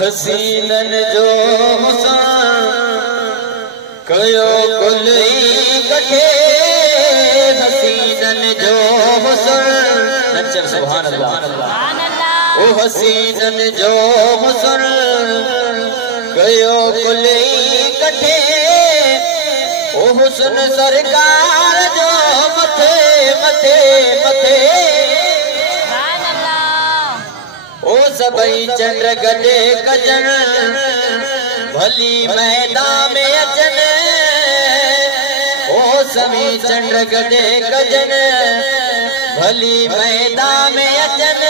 हसीनन जो हुसन कयो कुलई कठे हसीनन जो हुसन नचो सुभान अल्लाह ओ हसीनन जो हुसन कयो कुलई कठे ओ हुसन सरकार जो मथे मथे मथे ओ सबई चंद्र गडे कजन भली मैदान में अचन ओ सभी चंद्र गडे कजन भली मैदान में अचन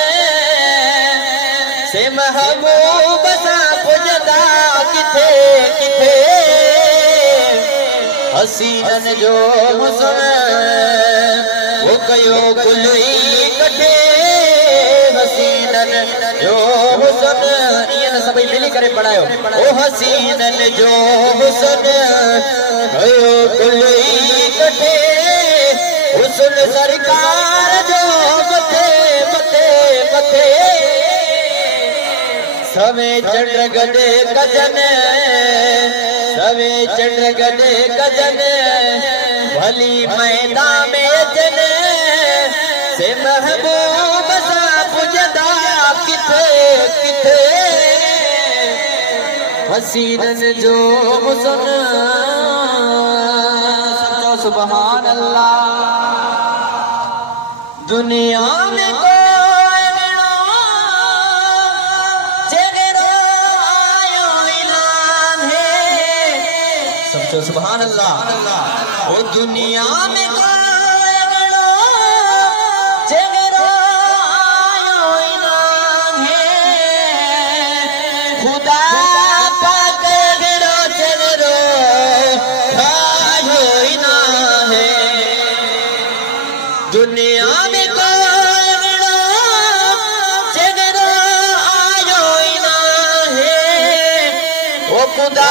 से महबूब सा पुजदा किथे किथे हसीनन जो हुसन वो कयो कुलई कठे हसीनन जो हुसन ये न सभी मिली करे पढ़ायो ओ हसीनन जो हुसन कयो कुलई कठे हुसन सरकार जो मथे मथे मथे सवे चंद्र गडे गजन सवे चंद्र गडे गजन भली मैदान में अचन से महबूब सा पुजदा किथे किथे हसीनन जो हुसन सचो सुभान अल्लाह दुनिया में सुभान अल्लाह ओ दुनिया में खुदा पाक गिरो चेहरो खायो इना है दुनिया में चेहरो आयो इना है ओ खुदा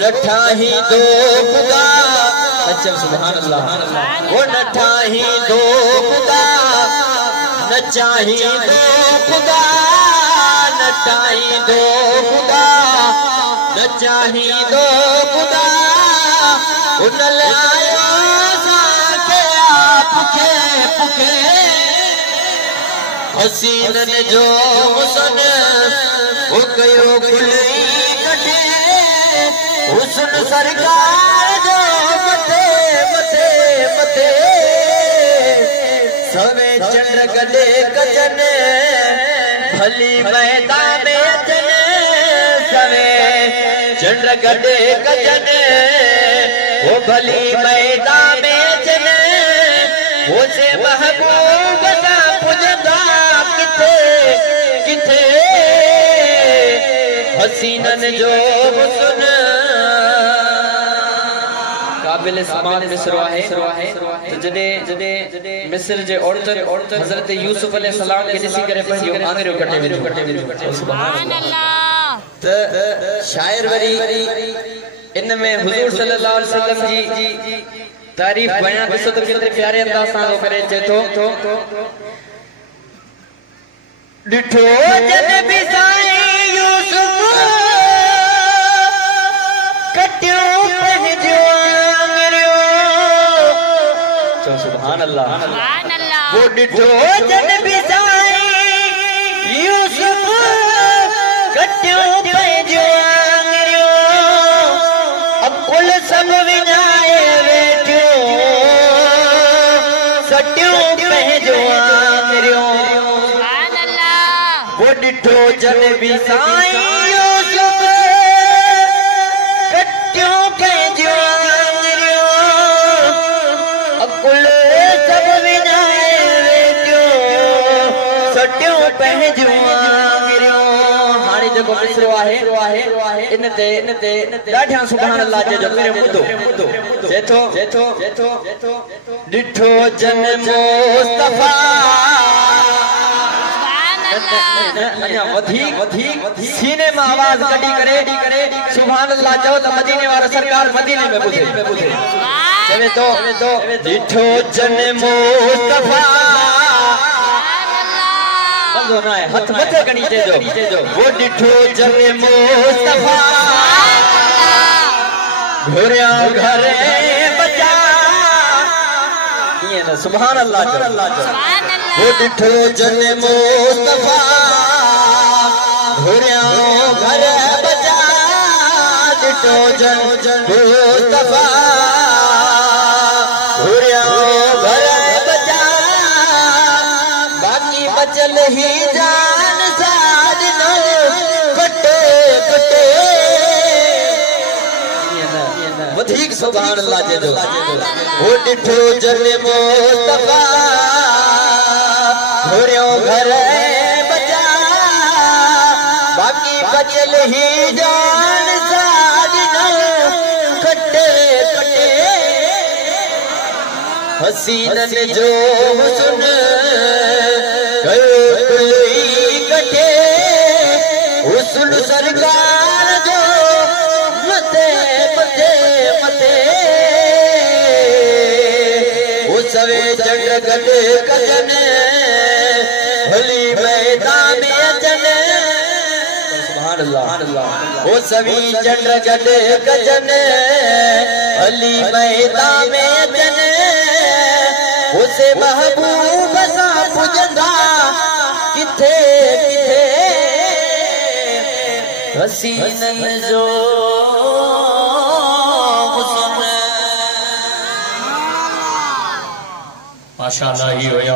नठाही दो खुदा अच्छा सुभान अल्लाह वो नठाही दो खुदा नचाही दो खुदा नचाही दो खुदा नचाही दो खुदा उन लायो साके आप के पुके हसीनन जो हुसन वो कयो कुलई कठे हुसन सरकार जो मथे मथे मथे सवे चंद्र गडे गजन भली मैदान में अचन सवे चंद्र गडे गजन वो भली मैदान में अचन वो से महबूब सा पुजदा किथे किथे हसीनन जो हुसन काबिल समात मिस्र है तो जदे मिस्र जे औरत हजरत यूसुफ अलैहिस्सलाम के दिसी करे पंहिंजो आंगरियो कटे सुभान अल्लाह त शायर वरी इन में हुजूर सल्लल्लाहु अलैहि वसल्लम जी तारीफ बयान ॾिसो त केतिरे प्यारे अंदाज़ सां करे चए थो ॾिठो जद बि साईं यूसुफ कटियो पंहिंजो सुभान अल्लाह वो ॾिठो जन बि साईं यूसुफ कटियो पंहिंजो आंगरियो अकुल सब विञाए वेठियो सटियो पंहिंजो आंगरियो वो ॾिठो जन बि साईं यूसुफ कटियो पंहिंजो आंगरियो अकुल सब विञाए वेठियो सटियो पंहिंजो आंगरियो हाणे जेको मिसरो आहे इन ते ॾाढा सुभान अल्लाह जो मेरे ॿुधो जेथो ॾिठो जन मुस्तफा अञा वधीक सीने में आवाज कढी करे सुभान अल्लाह चओ त मदीने वारो सरकार मदीने में ॿुधे चवे तो ॾिठो जन मुस्तफा बंदो ना है हथ मथे कणी चेजो वो ॾिठो जन मुस्तफा घोरिया घरे बचा ये ना सुभान अल्लाह वो ॾिठो जन मुस्तफा घोरिया घरे बचा ॾिठो जन मुस्तफा घोरिया घरे बचा बाकी बचल ही जान साजनो कटे वधीक सुभान अल्लाह जो वो ॾिठो जन मुस्तफा घोरियो घर बचा बाकी बचल ही जान साजनो कटे हसीनन जो हुस्न कयो तुई कटे हुस्न सरकार जो मते सवे चंड गडे कजन भली मैदान अचन सुभान अल्लाह ओ सवी चंड गडे कजन भली मैदान अचन उसे महबूब सा पुजंदा किथे हसीनन जो माशाअल्लाह ही होया